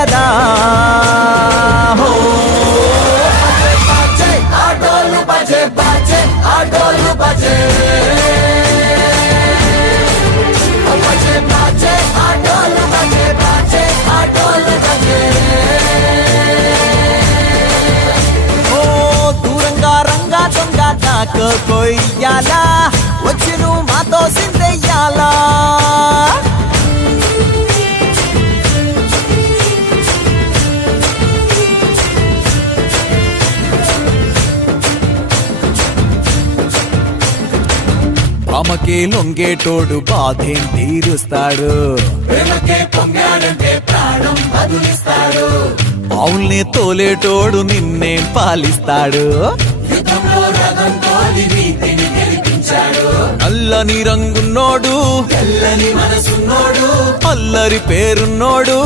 తెలియదా ఆటోలు బజే బజే ఆటోలు బజే బజే బజే ఆటోలు బజే బజే ఆటోలు బజే ఓ దూరంగా రంగా దొంగ నాకు కొయ్యాలా వచ్చి నువ్వు మాతో సిందెయ్యాలా ఆమెకే లొంగేటోడు బాధేం తీరుస్తాడు ఆవుల్ని తోలేటోడు నిన్నేం పాలిస్తాడు అల్లని రంగున్నోడు అల్లరి పేరున్నోడు